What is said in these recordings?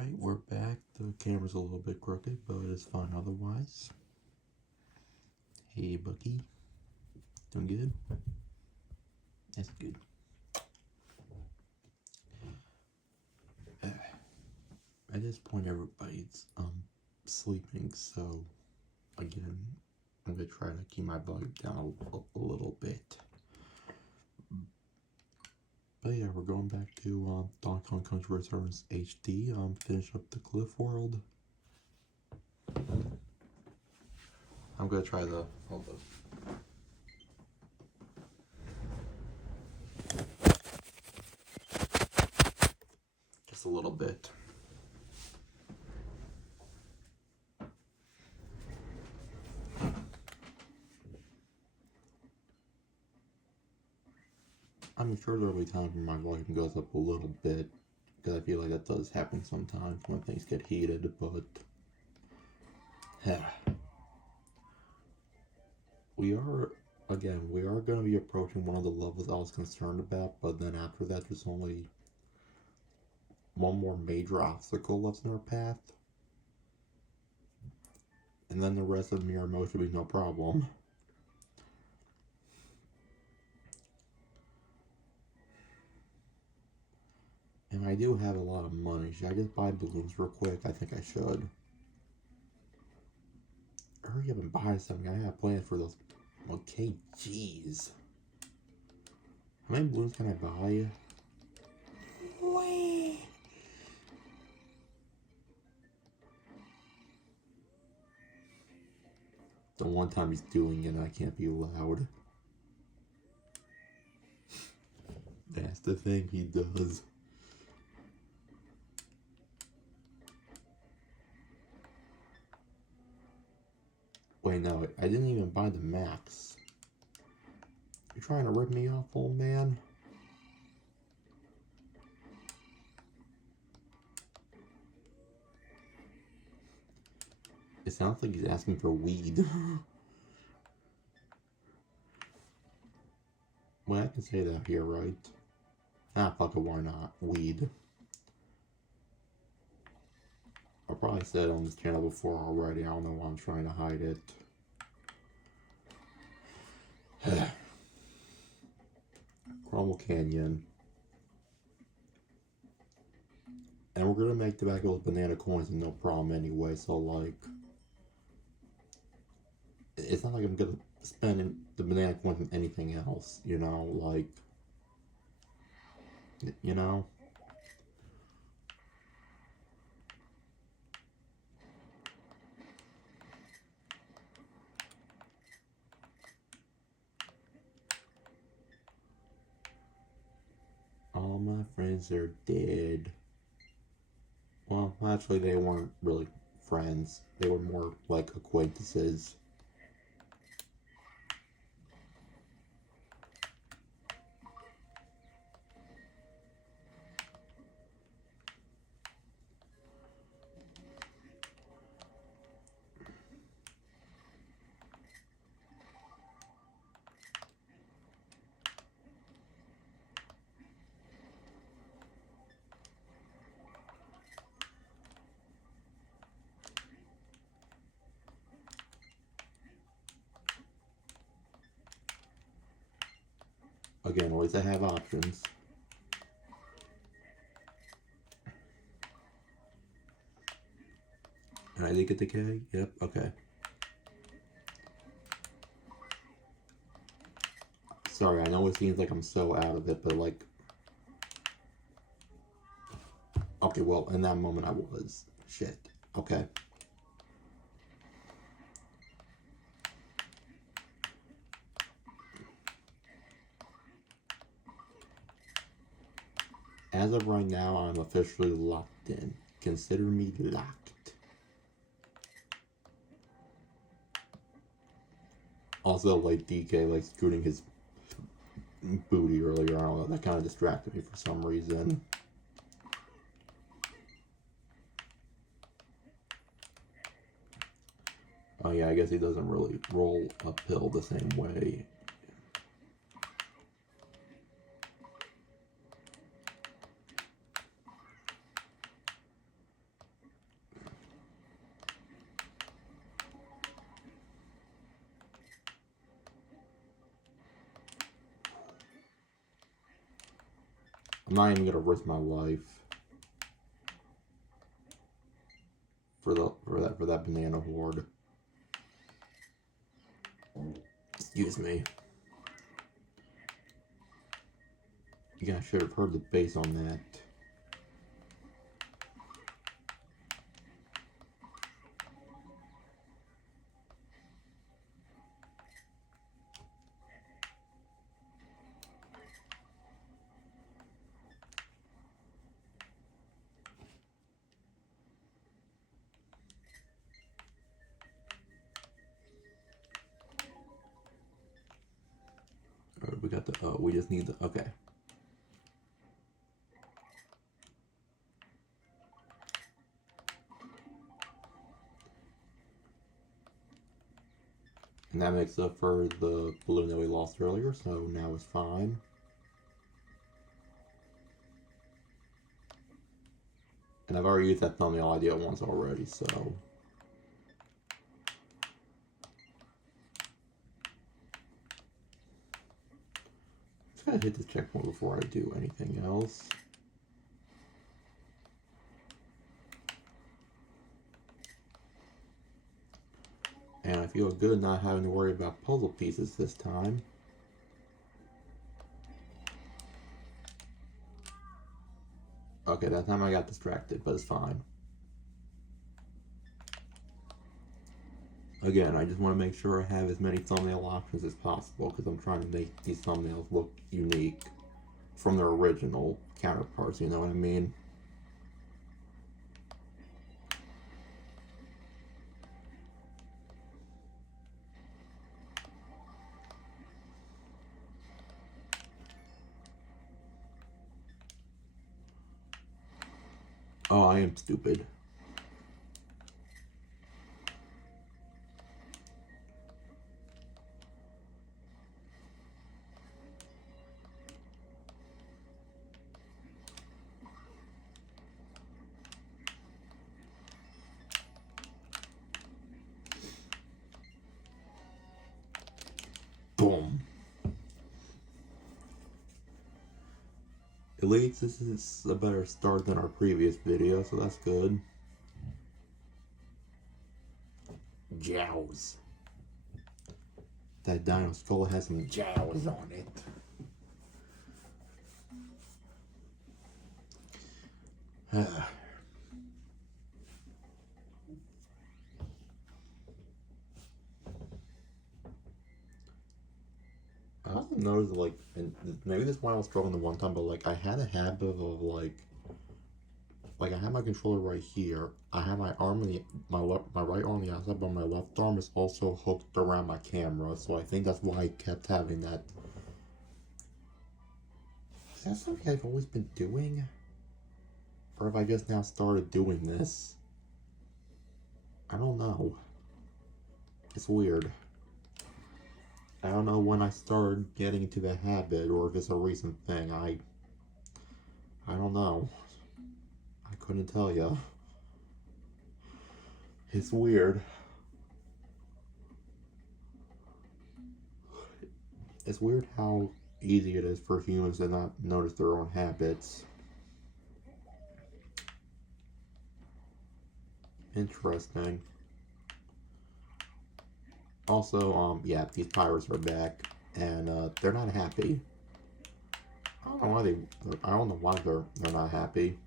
Alright, we're back. The camera's a little bit crooked, but it's fine otherwise. Hey, Bucky. Doing good? That's good. At this point, everybody's sleeping, so again, I'm gonna try to keep my volume down a little bit. But yeah, we're going back to Donkey Kong Country Returns HD. Finish up the Cliff World. I'm gonna try the hold up. Just a little bit. I'm sure there'll be times when my volume goes up a little bit, because I feel like that does happen sometimes when things get heated, but we are going to be approaching one of the levels I was concerned about, but then after that there's only one more major obstacle left in our path, and then the rest of the mirror mode should be no problem. And I do have a lot of money. Should I just buy balloons real quick? I think I should. Hurry up and buy something. I have plans for those. Okay, jeez. How many balloons can I buy? Wait. The one time he's doing it, I can't be loud. That's the thing he does. Wait, no, I didn't even buy the max. You're trying to rip me off, old man? It sounds like he's asking for weed. Well, I can say that here, right? Ah, fuck it, why not? Weed. I probably said it on this channel before already. I don't know why I'm trying to hide it. Cromwell Canyon. And we're gonna make the back of those banana coins and no problem anyway, so like... It's not like I'm gonna spend the banana coins on anything else, you know, like... You know? All my friends are dead. Well, actually, they weren't really friends. They were more like acquaintances. Again, at least I have options. And I did get the K? Yep, okay. Sorry, I know it seems like I'm so out of it, but like... Okay, well, in that moment I was. Shit. Okay. As of right now, I'm officially locked in. Consider me locked. Also, like, DK, like, scooting his booty earlier, I don't know, that kind of distracted me for some reason. Oh yeah, I guess he doesn't really roll uphill the same way. I'm not even gonna risk my life for that banana horde. Excuse me. Yeah, I should have heard the bass on that. We got the, oh, we just need the, okay. And that makes up for the balloon that we lost earlier, so now it's fine. And I've already used that thumbnail idea once already, so. Just gotta hit this checkpoint before I do anything else. And I feel good not having to worry about puzzle pieces this time. Okay, that time I got distracted, but it's fine. Again, I just want to make sure I have as many thumbnail options as possible because I'm trying to make these thumbnails look unique from their original counterparts, you know what I mean? Oh, I am stupid. Boom. At least this is a better start than our previous video, so that's good. Jows. That dino skull has some jows on it. I also noticed, like, and maybe this is why I was struggling the one time, but like I had a habit of like I have my controller right here. I have my arm on the my right arm on the outside, but my left arm is also hooked around my camera. So I think that's why I kept having that. Is that something I've always been doing, or have I just now started doing this? I don't know. It's weird. I don't know when I started getting into the habit, or if it's a recent thing. I don't know. I couldn't tell you. It's weird. It's weird how easy it is for humans to not notice their own habits. Interesting. Also, yeah, these pirates are back, and they're not happy. I don't know why I don't know why they're not happy.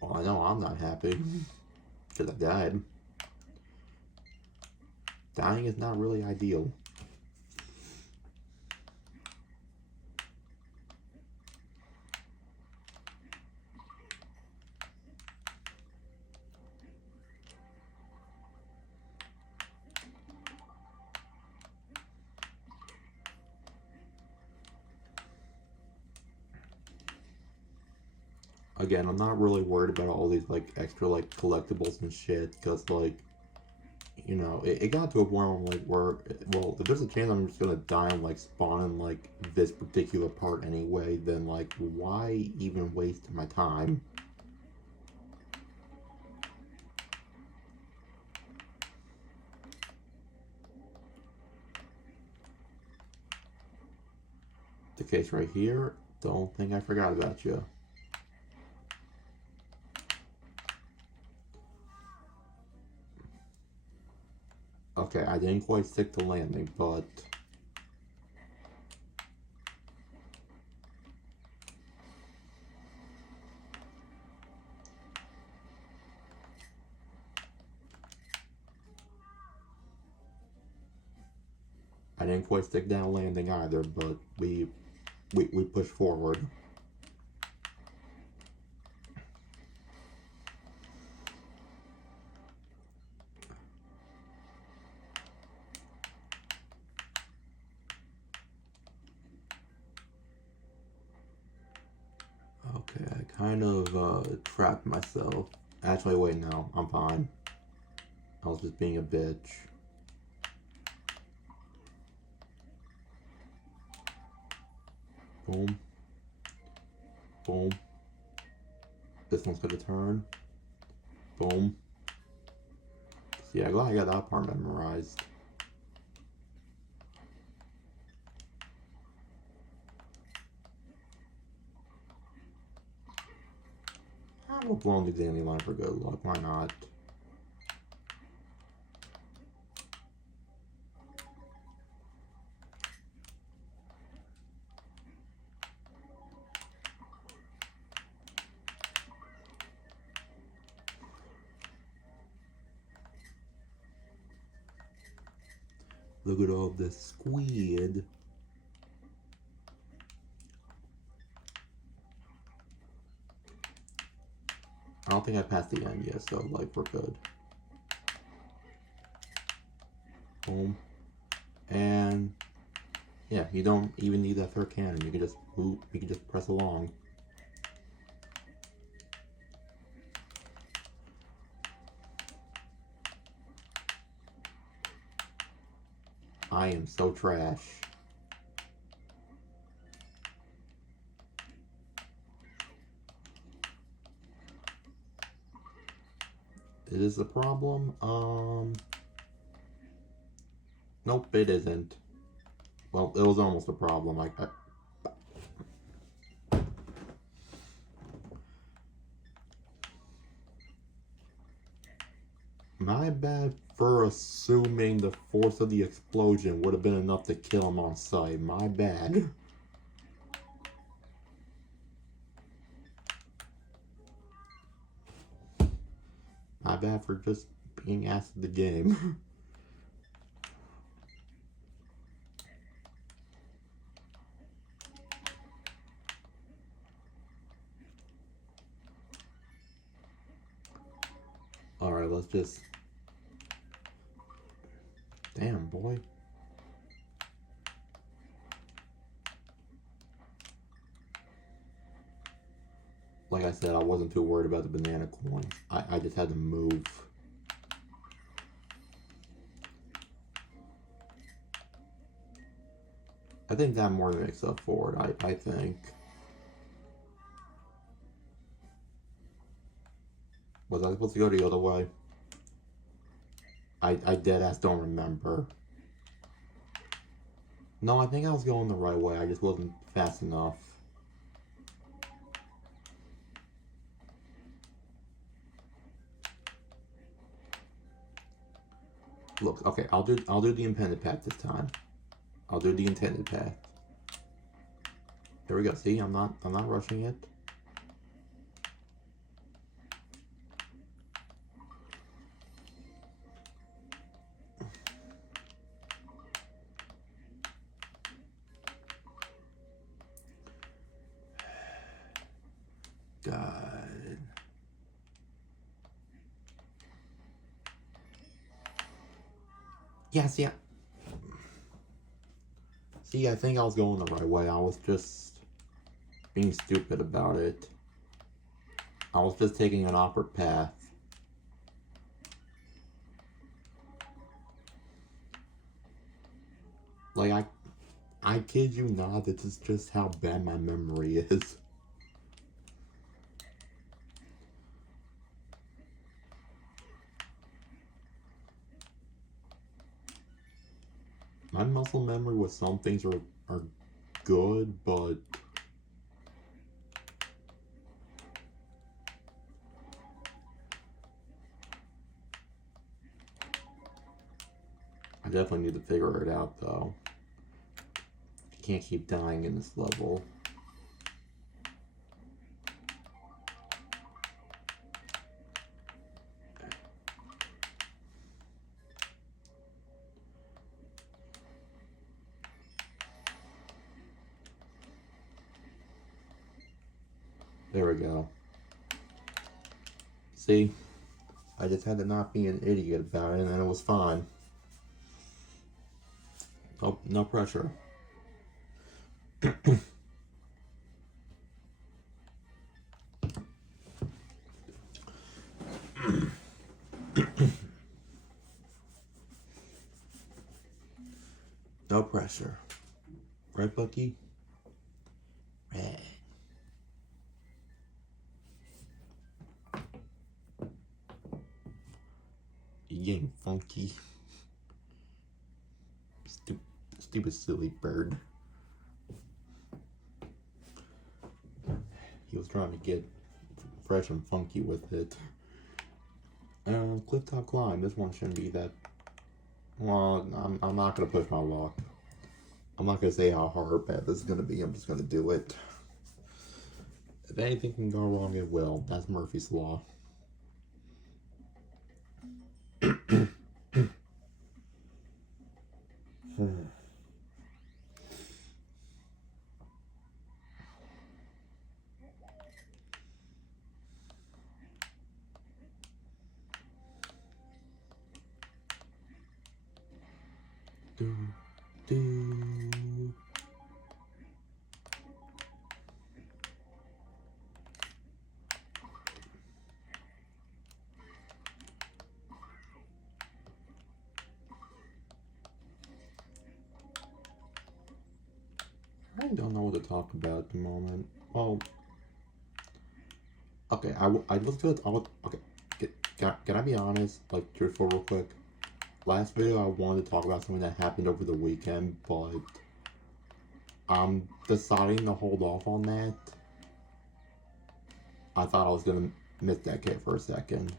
Well, I know I'm not happy because I died. Dying is not really ideal. Again, I'm not really worried about all these like extra like collectibles and shit because like, you know, it got to a point where I'm like, well, if there's a chance I'm just gonna die and like spawn in like this particular part anyway, then like why even waste my time? The case right here. Don't think I forgot about you. Okay, I didn't quite stick the landing, but... I didn't quite stick down landing either, but we pushed forward. Okay, I kind of trapped myself. Actually, wait, no, I'm fine. I was just being a bitch. Boom. Boom. This one's gonna turn. Boom. Yeah, glad I got that part memorized. I will blow the dandelion for good luck. Why not? Look at all this squid. I don't think I passed the end yet, so like we're good. Boom. And yeah, you don't even need that third cannon. You can just move, you can just press along. I am so trash. Is this a problem? Nope, it isn't. Well, it was almost a problem. My bad for assuming the force of the explosion would have been enough to kill him on sight. My bad. My bad for just being asked the game. Alright, let's just... Damn, boy. Like I said, I wasn't too worried about the banana coins. I just had to move. I think that more than makes up for it, I think. Was I supposed to go the other way? I deadass don't remember. No, I think I was going the right way. I just wasn't fast enough. Look, okay, I'll do the intended path this time. I'll do the intended path. There we go. See, I'm not rushing it. God. Yeah, see, I think I was going the right way. I was just being stupid about it. I was just taking an awkward path. Like, I kid you not, this is just how bad my memory is. My muscle memory with some things are good, but I definitely need to figure it out, though. I can't keep dying in this level. There we go. See? I just had to not be an idiot about it, and then it was fine. Oh, no pressure. No pressure. Right, Bucky? Right. You getting funky. Stupid silly bird. He was trying to get fresh and funky with it. Cliff top climb. This one shouldn't be that. Well, I'm not gonna push my luck. I'm not gonna say how hard or bad this is gonna be. I'm just gonna do it. If anything can go wrong, it will. That's Murphy's Law. Do, do. I don't know what to talk about at the moment. Well, okay, I was good. Okay, can I be honest? Like, truthful, real quick. Last video, I wanted to talk about something that happened over the weekend, but I'm deciding to hold off on that. I thought I was gonna miss that kid for a second.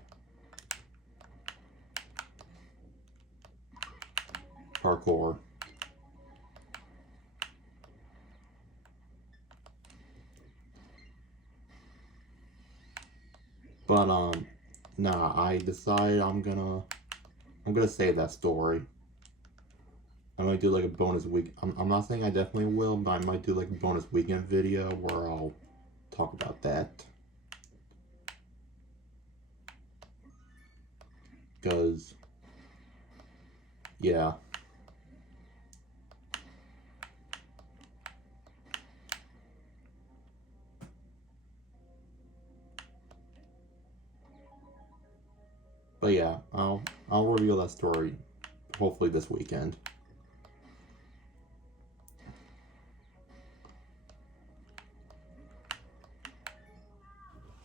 Parkour. But nah, I decided I'm gonna save that story. I might do like a bonus week. I'm not saying I definitely will, but I might do like a bonus weekend video where I'll talk about that. Because, yeah. But yeah, I'll reveal that story hopefully this weekend.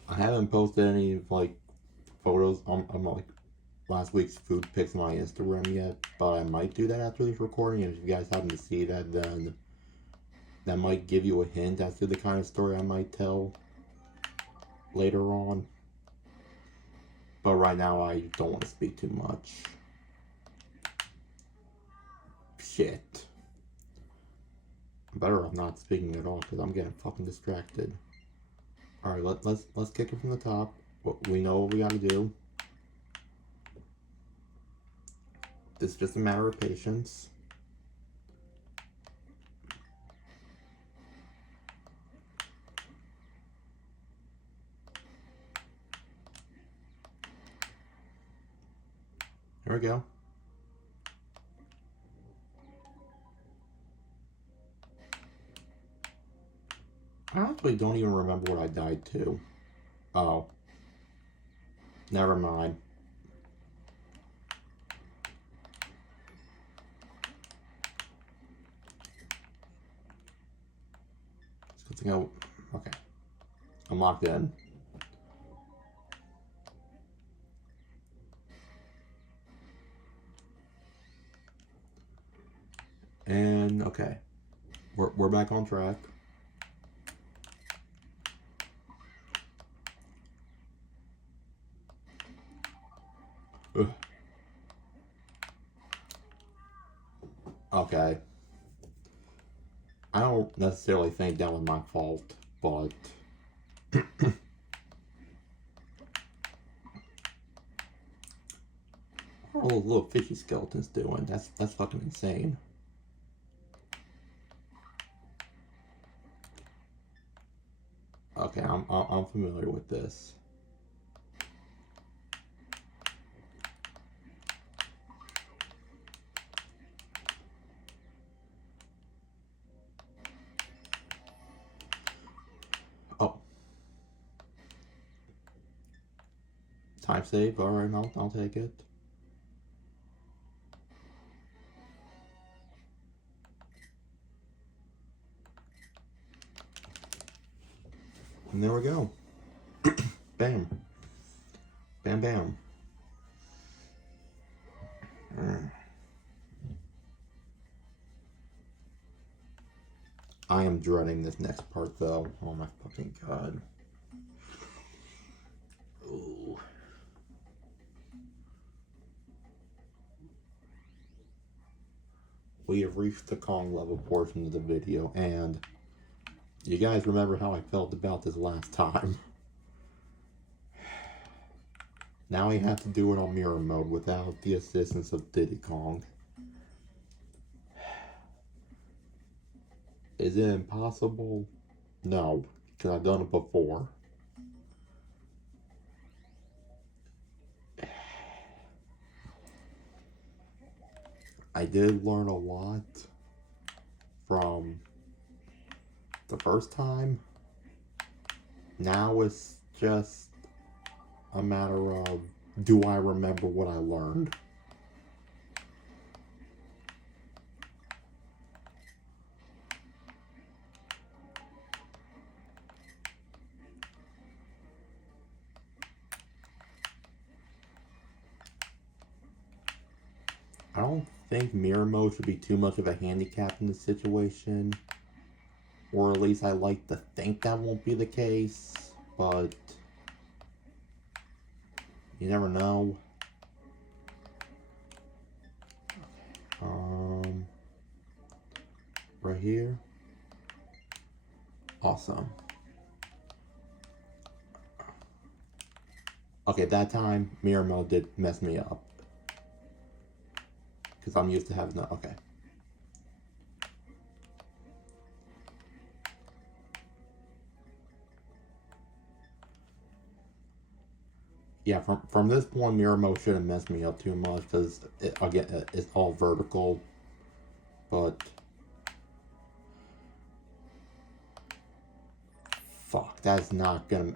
I haven't posted any like photos on like last week's food pics on my Instagram yet, but I might do that after this recording. And if you guys happen to see that, then that might give you a hint as to the kind of story I might tell later on. But right now, I don't want to speak too much. Shit. Better I'm not speaking at all because I'm getting fucking distracted. All right, let's kick it from the top. We know what we gotta do. It's just a matter of patience. Here we go. I actually don't even remember what I died to. Oh. Never mind. Good thing okay. I'm locked in. And, okay. We're back on track. Ugh. Okay. I don't necessarily think that was my fault, but what are those little fishy skeletons doing? That's fucking insane. Okay, I'm familiar with this. Oh, time save. All right, I'll take it. And there we go. Bam. Bam, bam. I am dreading this next part, though. Oh my fucking god. Ooh. We have reached the Kong level portion of the video, and you guys remember how I felt about this last time. Now we have to do it on mirror mode without the assistance of Diddy Kong. Is it impossible? No, because I've done it before. I did learn a lot from the first time. Now it's just a matter of, do I remember what I learned? I don't think mirror mode should be too much of a handicap in this situation. Or at least I like to think that won't be the case. But you never know. Right here. Awesome. Okay, that time mirror mode did mess me up. Because I'm used to having that. Okay. Yeah, from this point, mirror mode shouldn't mess me up too much because again, it's all vertical. But fuck, that's not gonna.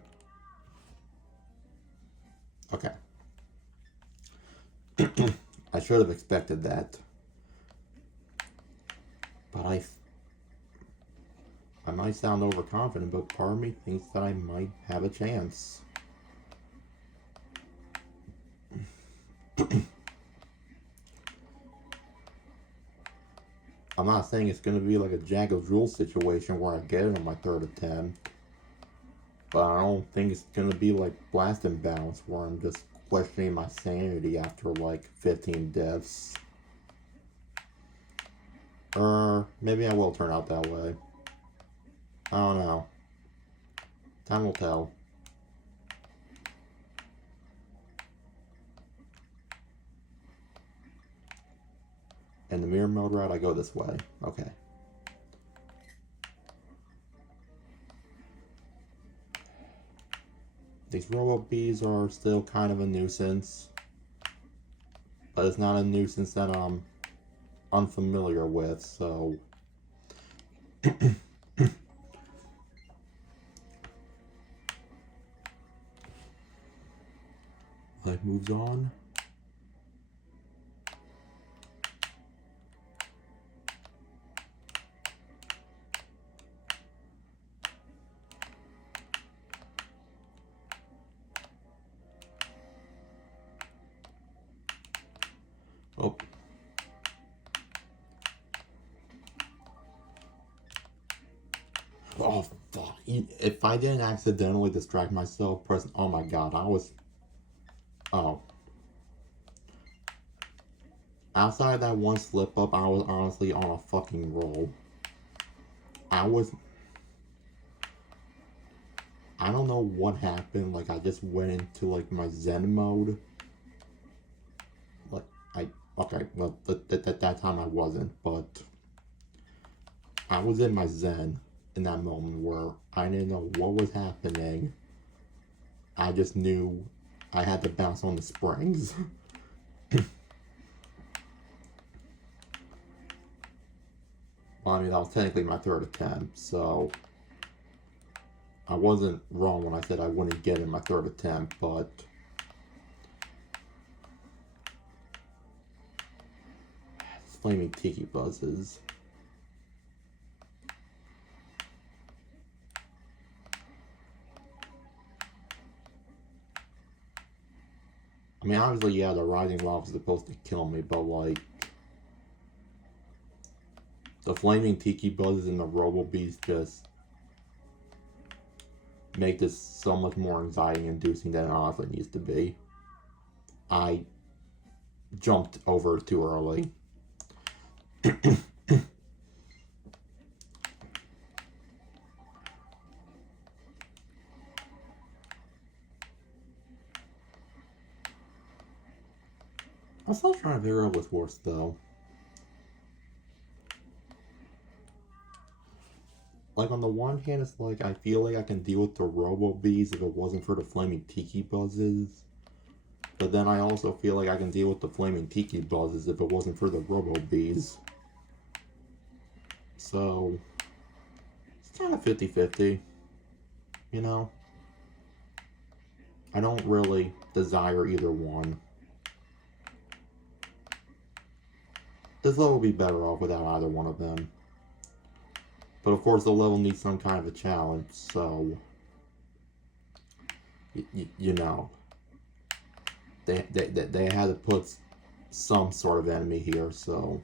Okay. I should have expected that. But I might sound overconfident, but part of me thinks that I might have a chance. I'm not saying it's going to be like a Jack of Jewels situation where I get it on my third attempt. But I don't think it's going to be like Blast and Bounce where I'm just questioning my sanity after like 15 deaths. Or maybe I will turn out that way. I don't know. Time will tell. In the mirror mode route, I go this way. Okay. These Robobees are still kind of a nuisance. But it's not a nuisance that I'm unfamiliar with, so... Life moves on. Oh. Oh, fuck. If I didn't accidentally distract myself, oh my god, I was... Oh. Outside of that one slip up, I was honestly on a fucking roll. I don't know what happened, like I just went into like my Zen mode. Like, okay, well, at that time I wasn't, but I was in my Zen in that moment where I didn't know what was happening. I just knew I had to bounce on the springs. Well, I mean, that was technically my third attempt, so I wasn't wrong when I said I wouldn't get in my third attempt, but flaming tiki buzzes. I mean, obviously, yeah, the rising lava is supposed to kill me, but like, the flaming tiki buzzes and the Robobees just make this so much more anxiety-inducing than it honestly needs to be. I jumped over too early. I'm still trying to figure out what's worse, though. Like, on the one hand, it's like, I feel like I can deal with the Robobees if it wasn't for the flaming tiki buzzes. But then I also feel like I can deal with the flaming tiki buzzes if it wasn't for the Robobees. So, it's kind of 50-50, you know? I don't really desire either one. This level would be better off without either one of them. But of course, the level needs some kind of a challenge, so... You know. They had to put some sort of enemy here, so...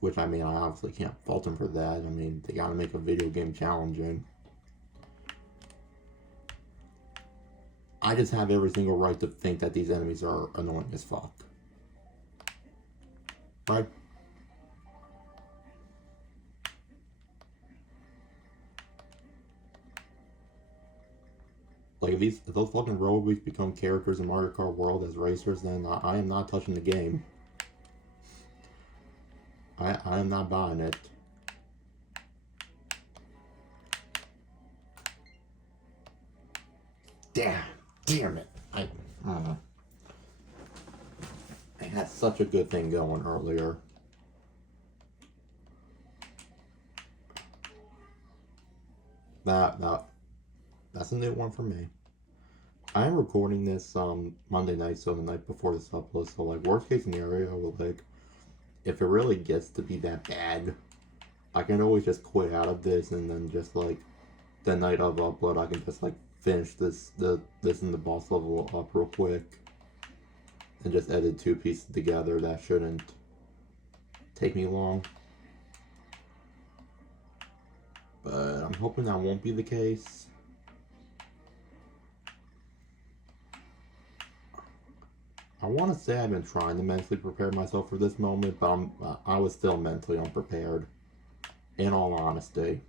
Which, I mean, I obviously can't fault them for that. I mean, they gotta make a video game challenging. I just have every single right to think that these enemies are annoying as fuck. Right? Like, if those fucking Robobees become characters in Mario Kart World as racers, then I am not touching the game. I am not buying it. Damn it. I had such a good thing going earlier. That's a new one for me. I am recording this Monday night, so the night before this upload. So like, worst case scenario, like, if it really gets to be that bad, I can always just quit out of this, and then just like the night of upload, I can just like finish this and the boss level up real quick, and just edit 2 pieces together. That shouldn't take me long. But I'm hoping that won't be the case. I want to say I've been trying to mentally prepare myself for this moment, but I was still mentally unprepared, in all honesty.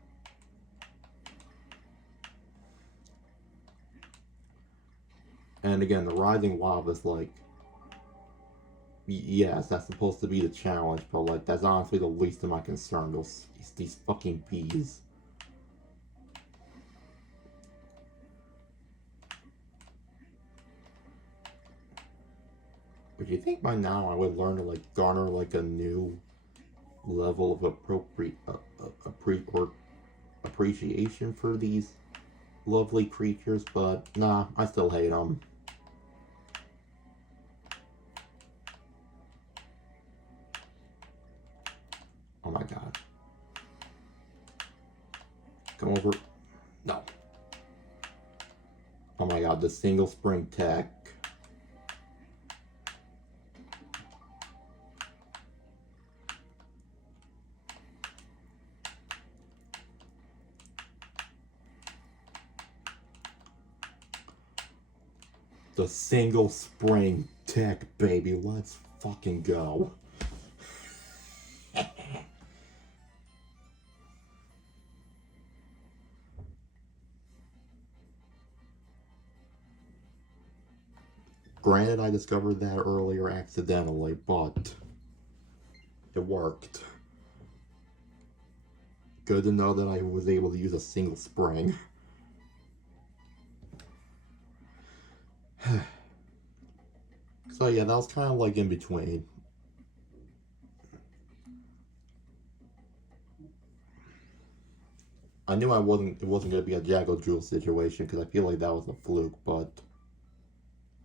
And again, the rising lava is like, yes, that's supposed to be the challenge, but like, that's honestly the least of my concern. These fucking bees. But you think by now I would learn to like garner like a new level of appreciation for these lovely creatures, but nah, I still hate them. Oh my god. Come over. No. Oh my god, the single spring tech. The single spring tech, baby. Let's fucking go. Granted, I discovered that earlier accidentally, but it worked. Good to know that I was able to use a single spring. So yeah, that was kind of like in between. I knew it wasn't going to be a Jackal Jewel situation because I feel like that was a fluke, but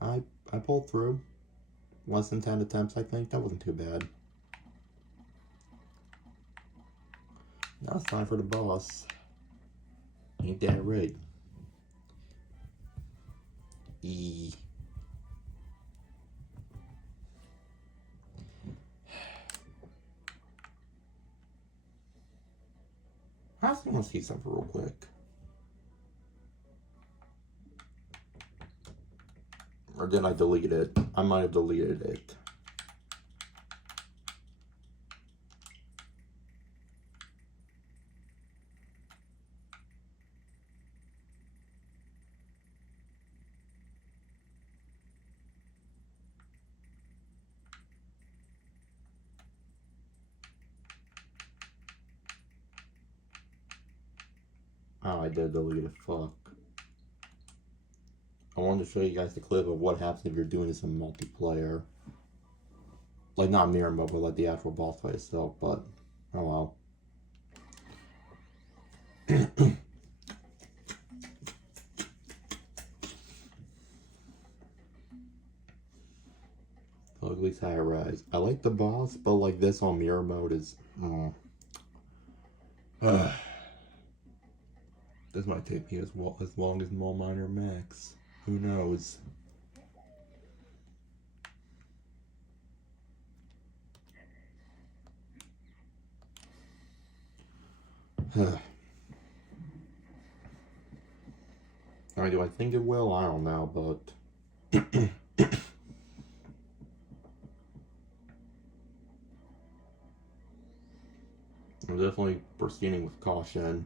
I pulled through. Less than 10 attempts, I think. That wasn't too bad. Now it's time for the boss. Ain't that right? E. I just want to see something real quick. Or did I delete it? I might have deleted it. Oh, I did delete it. Fuck. I wanted to show you guys the clip of what happens if you're doing this in multiplayer. Like, not mirror mode, but like the actual boss fight itself, but oh well. Ugly high rise. I like the boss, but like this on mirror mode is. This might take me as long as Mole Miner Max. Who knows? Alright, do I think it will? I don't know, but I'm definitely proceeding with caution.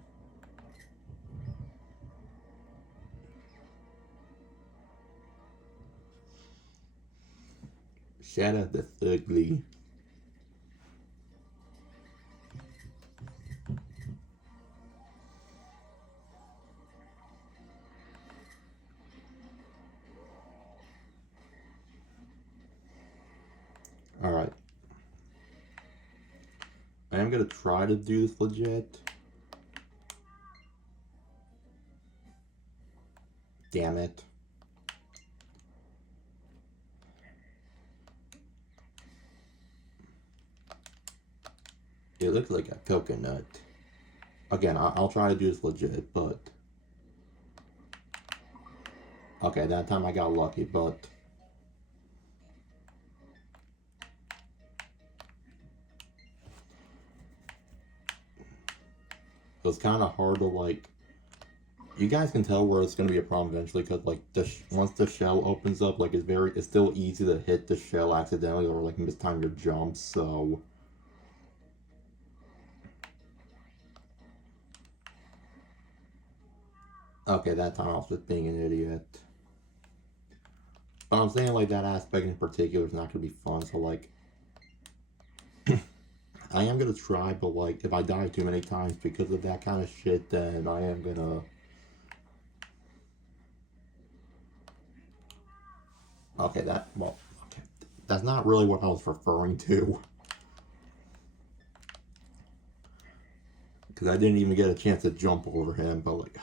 Shout out to Ugly. Alright. I am gonna try to do this legit. Damn it. It looks like a coconut. Again, I'll try to do this legit, but... Okay, that time I got lucky, but... It was kind of hard to, like... You guys can tell where it's going to be a problem eventually, because, like, once the shell opens up, like, it's still easy to hit the shell accidentally or, like, mistime your jumps, so... Okay, that time I was just being an idiot. But I'm saying, like, that aspect in particular is not going to be fun, so, like... I am going to try, but, like, if I die too many times because of that kind of shit, then I am going to... Okay, okay. That's not really what I was referring to. Because I didn't even get a chance to jump over him, but, like...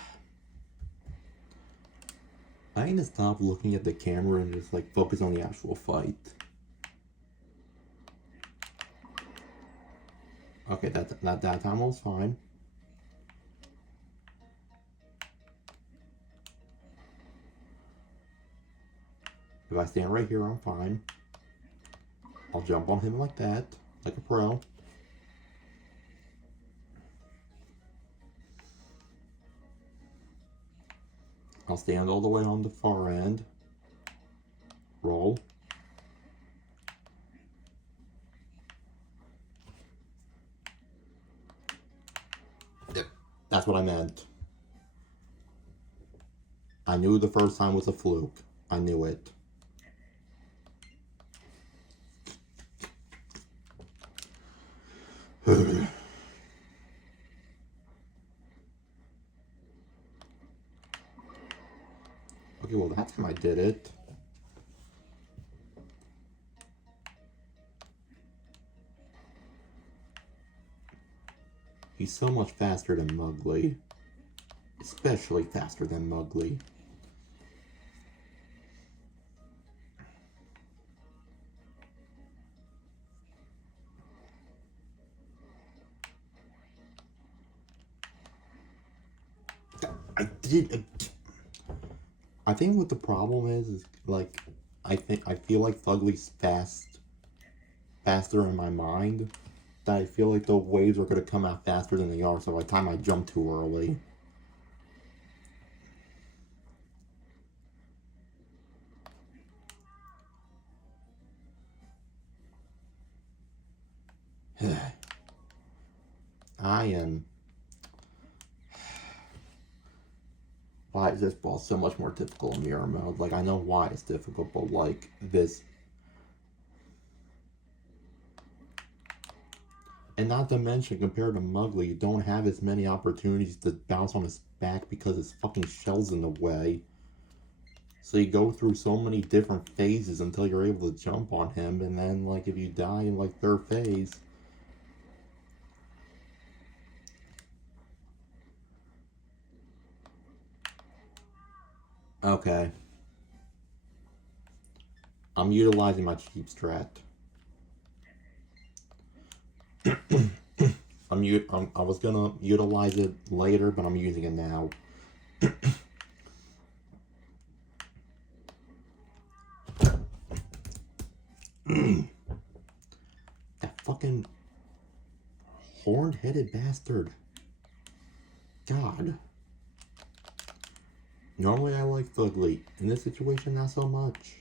I need to stop looking at the camera and just, like, focus on the actual fight. Okay, that time was fine. If I stand right here, I'm fine. I'll jump on him like that, like a pro. I'll stand all the way on the far end. Roll. Yep, that's what I meant. I knew the first time was a fluke. I knew it. Okay, well, that time I did it. He's so much faster than Mugly. Especially faster than Mugly. I think what the problem is like I feel like Fugly's faster in my mind. That I feel like the waves are gonna come out faster than they are, so by the time I jump too early. I am. Why is this ball so much more difficult in mirror mode? Like, I know why it's difficult, but like this. And not to mention, compared to Mugly, you don't have as many opportunities to bounce on his back because his fucking shell's in the way. So you go through so many different phases until you're able to jump on him, and then, like, if you die in, like, third phase... Okay. I'm utilizing my cheap strat. I was gonna utilize it later, but I'm using it now. That fucking horned-headed bastard. God. Normally I like Fugly. In this situation, not so much.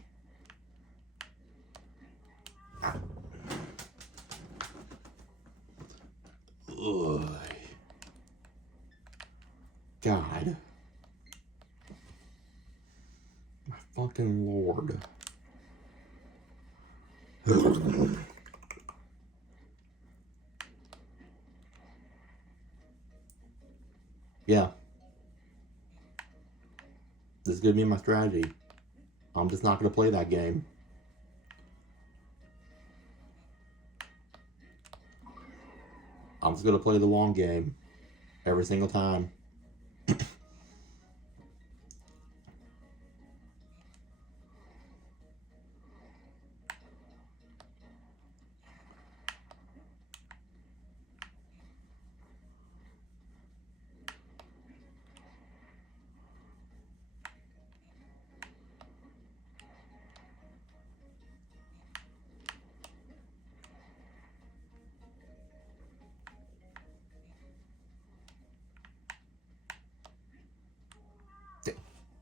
Ugh. God. My fucking lord. Yeah. This is gonna be my strategy. I'm just not gonna play that game. I'm just gonna play the long game. Every single time.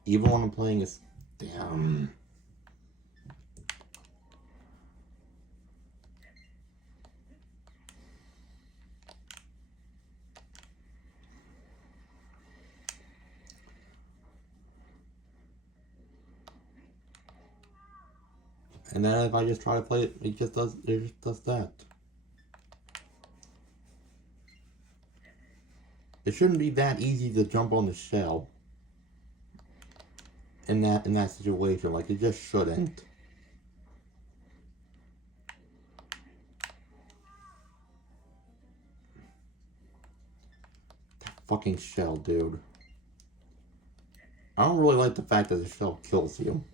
Even when I'm playing this... Damn. And then if I just try to play it, it just does that. It shouldn't be that easy to jump on the shell. In that situation, like, it just shouldn't. That fucking shell, dude. I don't really like the fact that the shell kills you.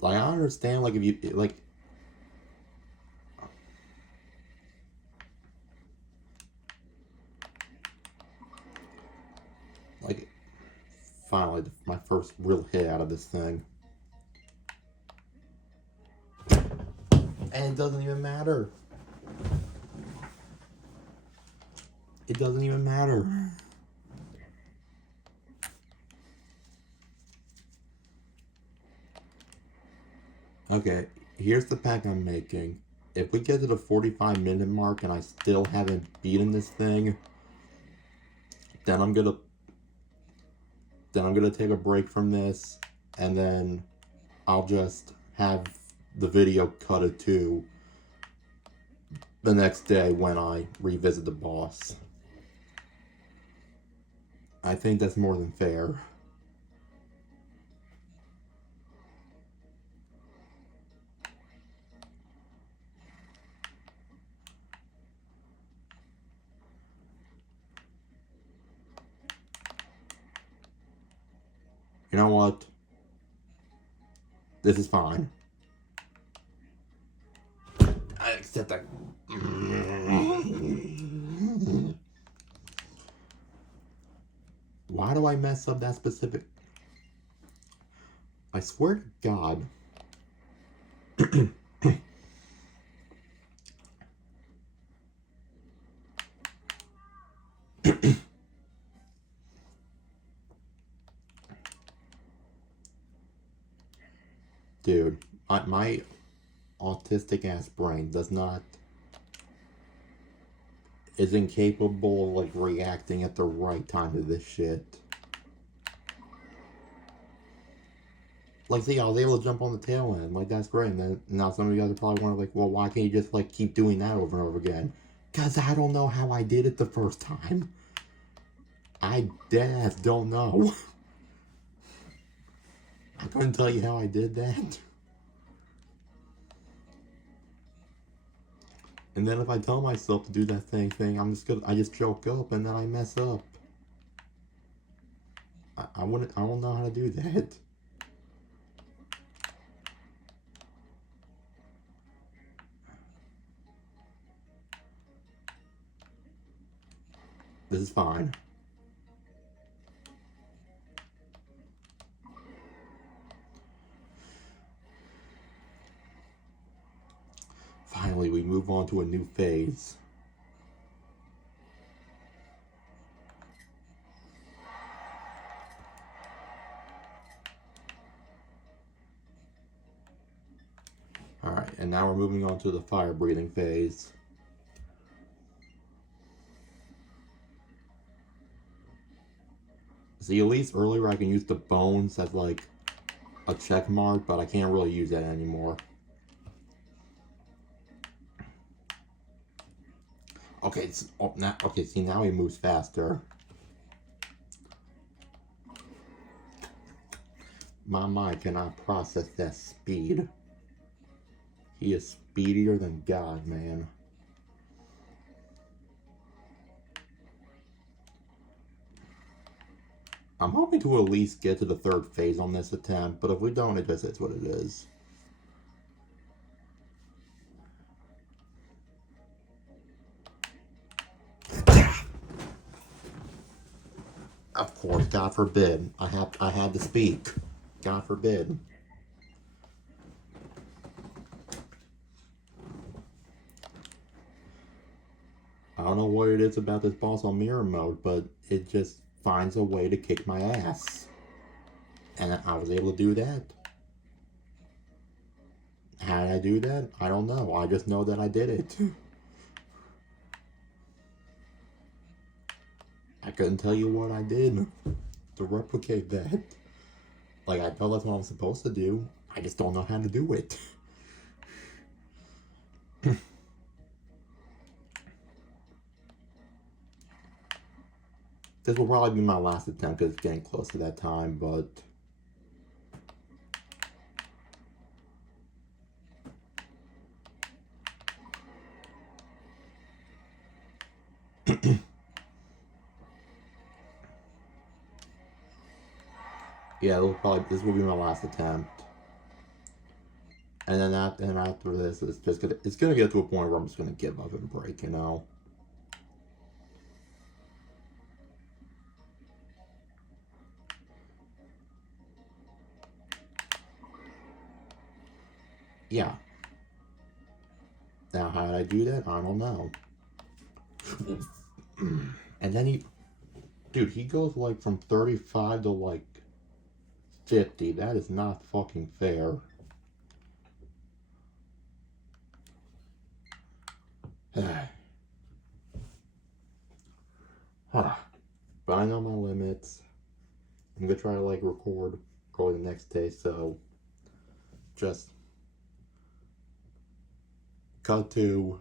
Like, I understand, like, if you, like... Like, finally, my first real hit out of this thing. And it doesn't even matter. It doesn't even matter. Okay, here's the pack I'm making. If we get to the 45-minute mark and I still haven't beaten this thing, then I'm gonna take a break from this, and then I'll just have the video cut it to the next day when I revisit the boss. I think that's more than fair. You know what? This is fine. I accept that. Why do I mess up that specific? I swear to God. Dude, my autistic ass brain is incapable of like reacting at the right time to this shit. Like, see, I was able to jump on the tail end. Like, that's great. And then now some of you guys are probably wondering, like, well, why can't you just like keep doing that over and over again? Cause I don't know how I did it the first time. I deadass don't know. I couldn't tell you how I did that. And then if I tell myself to do that thing, I just choke up and then I mess up. I don't know how to do that. This is fine. Finally, we move on to a new phase. Alright, and now we're moving on to the fire breathing phase. See, at least earlier I can use the bones as like a check mark, but I can't really use that anymore. Okay, see, now he moves faster. My mind cannot process that speed. He is speedier than God, man. I'm hoping to at least get to the third phase on this attempt, but if we don't, it just is what it is. Of course, God forbid. I had to speak. God forbid. I don't know what it is about this boss on mirror mode, but it just finds a way to kick my ass. And I was able to do that. How did I do that? I don't know. I just know that I did it. I couldn't tell you what I did to replicate that. Like, I know that's what I'm supposed to do. I just don't know how to do it. This will probably be my last attempt because it's getting close to that time, but... yeah, this will be my last attempt. And then after this, it's gonna get to a point where I'm just gonna give up and break, you know? Yeah. Now, how did I do that? I don't know. And then dude, he goes like from 35 to like 50. That is not fucking fair. But I know my limits. I'm gonna try to like record probably the next day, so just cut to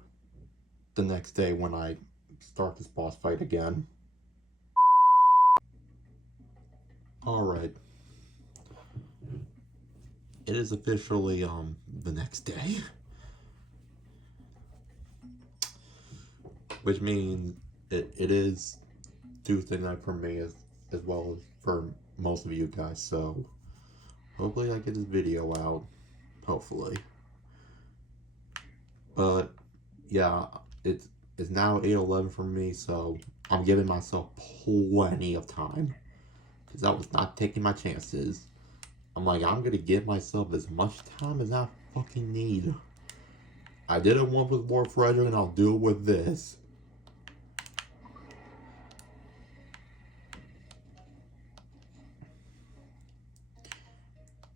the next day when I start this boss fight again. Alright. It is officially the next day. Which means it is Tuesday night for me as well as for most of you guys, so hopefully I get this video out. Hopefully. But yeah, it's now 8:11 for me, so I'm giving myself plenty of time. Because I was not taking my chances. I'm like, I'm gonna give myself as much time as I fucking need. I did it once with War Frederick, and I'll do it with this.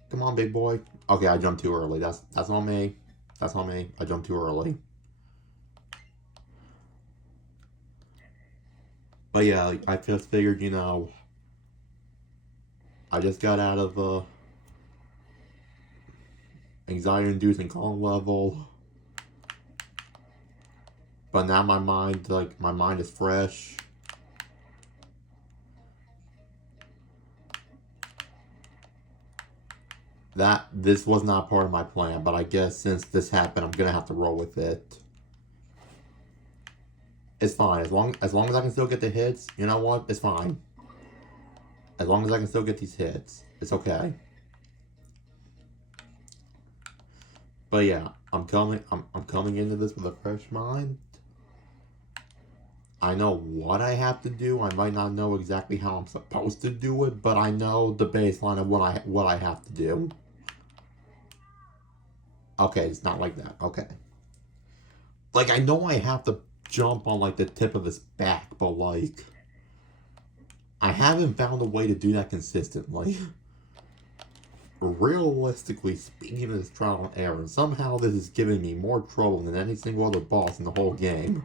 Come on, big boy. Okay, I jumped too early. That's on me. That's on me. I jumped too early. But yeah, I just figured, you know, I just got out of anxiety-inducing calm level. But now my mind is fresh. This was not part of my plan, but I guess since this happened, I'm gonna have to roll with it. It's fine, as long as I can still get the hits, you know what? It's fine. As long as I can still get these hits, it's okay. But yeah, I'm coming into this with a fresh mind. I know what I have to do. I might not know exactly how I'm supposed to do it, but I know the baseline of what I have to do. Okay, it's not like that. Okay. Like, I know I have to jump on, like, the tip of his back, but, like, I haven't found a way to do that consistently. Realistically speaking, this trial and error. Somehow this is giving me more trouble than any single other boss in the whole game.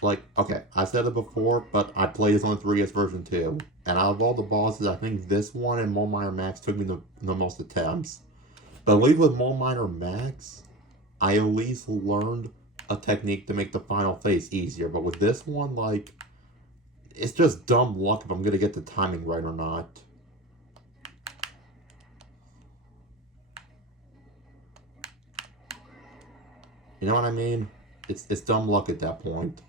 Like, okay, I said it before, but I played this on the 3DS version too. And out of all the bosses, I think this one and Mole Miner Max took me the most attempts. But at least with Mole Miner Max, I at least learned a technique to make the final phase easier. But with this one, like, it's just dumb luck if I'm gonna get the timing right or not. You know what I mean? It's dumb luck at that point.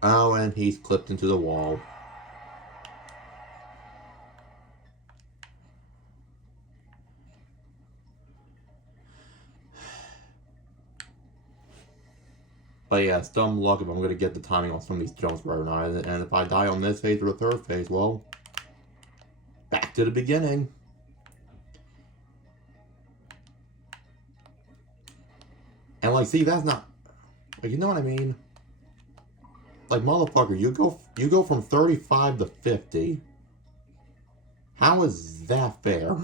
Oh, and he's clipped into the wall. But yeah, it's dumb luck if I'm going to get the timing on some of these jumps right or not. And if I die on this phase or the third phase, well, back to the beginning. And like, see, that's not, like, you know what I mean? Like, motherfucker, you go from 35 to 50. How is that fair?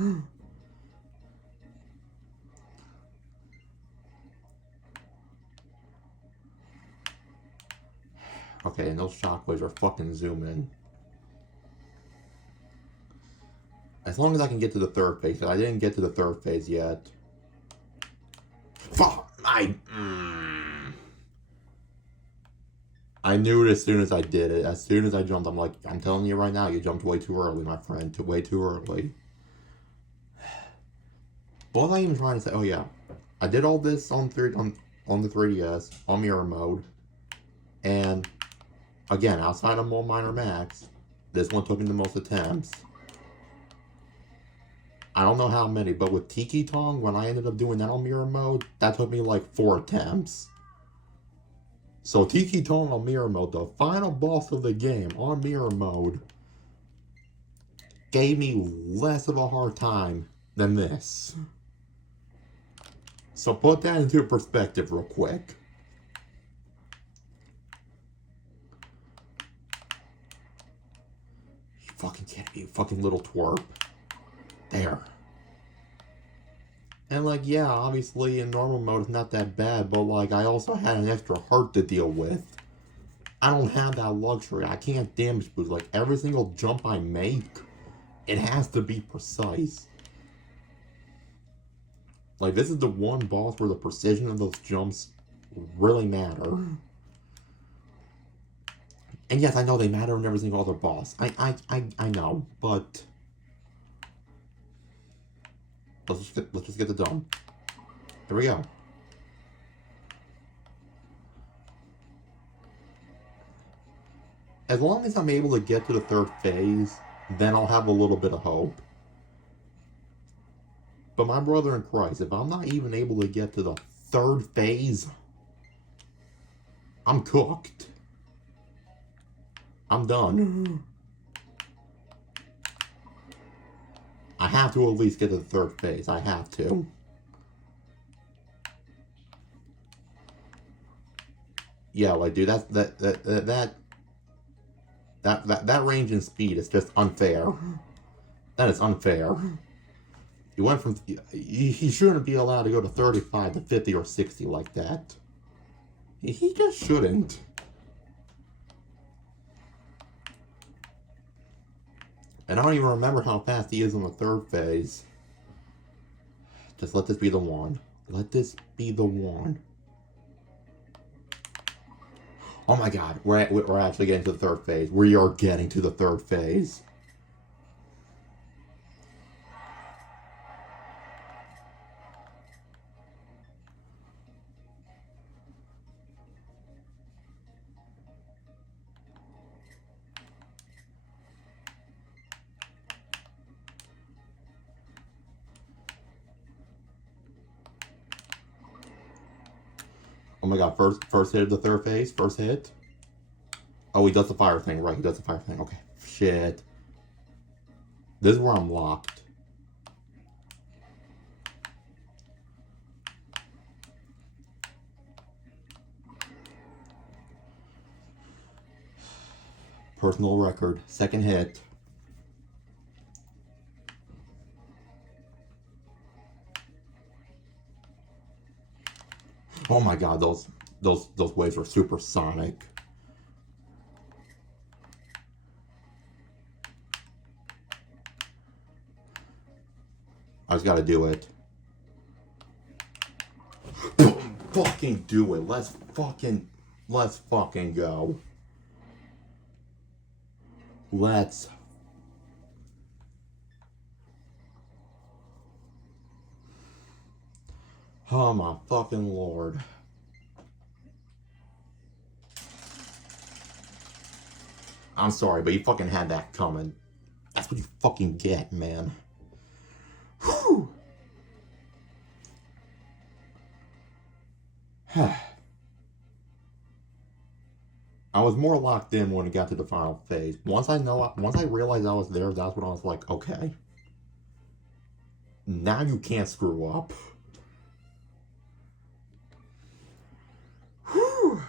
Okay, and those shockwaves are fucking zooming. As long as I can get to the third phase, because I didn't get to the third phase yet. Fuck! I knew it as soon as I did it. As soon as I jumped, I'm like, I'm telling you right now, you jumped way too early, my friend. Way too early. What was I even trying to say? Oh yeah, I did all this on the 3DS on mirror mode, and again, outside of Mole Miner Max, this one took me the most attempts. I don't know how many, but with Tiki Tong, when I ended up doing that on mirror mode, that took me like 4 attempts. So Tiki Tong on mirror mode, the final boss of the game on mirror mode, gave me less of a hard time than this. So put that into perspective real quick. fucking kidding me? You fucking little twerp. There. And, like, yeah, obviously in normal mode it's not that bad, but, like, I also had an extra heart to deal with. I don't have that luxury. I can't damage boost. Like, every single jump I make, it has to be precise. Like, this is the one boss where the precision of those jumps really matter. And yes, I know they matter in every single other boss. I know, but let's just get the dome. Here we go. As long as I'm able to get to the third phase, then I'll have a little bit of hope. But my brother in Christ, if I'm not even able to get to the third phase, I'm cooked. I'm done. I have to at least get to the third phase. I have to. Yeah, like, dude, that range and speed is just unfair. That is unfair. You went from... He shouldn't be allowed to go to 35 to 50 or 60 like that. He just shouldn't. And I don't even remember how fast he is in the third phase. Just let this be the one. Let this be the one. Oh my god, we're actually getting to the third phase. We are getting to the third phase. Oh my god, first hit of the third phase, first hit. Oh, he does the fire thing, right, he does the fire thing, okay. Shit. This is where I'm locked. Personal record, second hit. Oh my god, those waves are supersonic. I just gotta do it. Fucking do it. Let's fucking go. Let's. Oh my fucking lord. I'm sorry, but you fucking had that coming. That's what you fucking get, man. Whew. I was more locked in when it got to the final phase. Once I realized I was there, that's when I was like, okay. Now you can't screw up. Whew.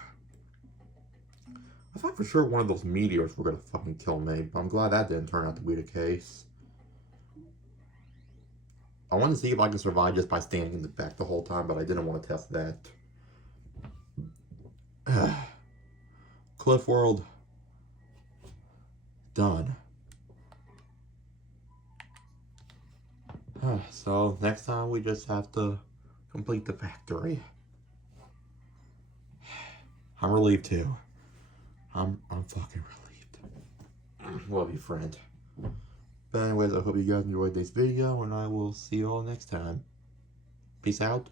I thought for sure one of those meteors were gonna fucking kill me, but I'm glad that didn't turn out to be the case. I wanted to see if I could survive just by standing in the back the whole time, but I didn't want to test that. Cliff World. Done. So, next time we just have to complete the factory. I'm relieved too. I'm fucking relieved. Love you, friend. But anyways, I hope you guys enjoyed this video, and I will see you all next time. Peace out.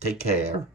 Take care.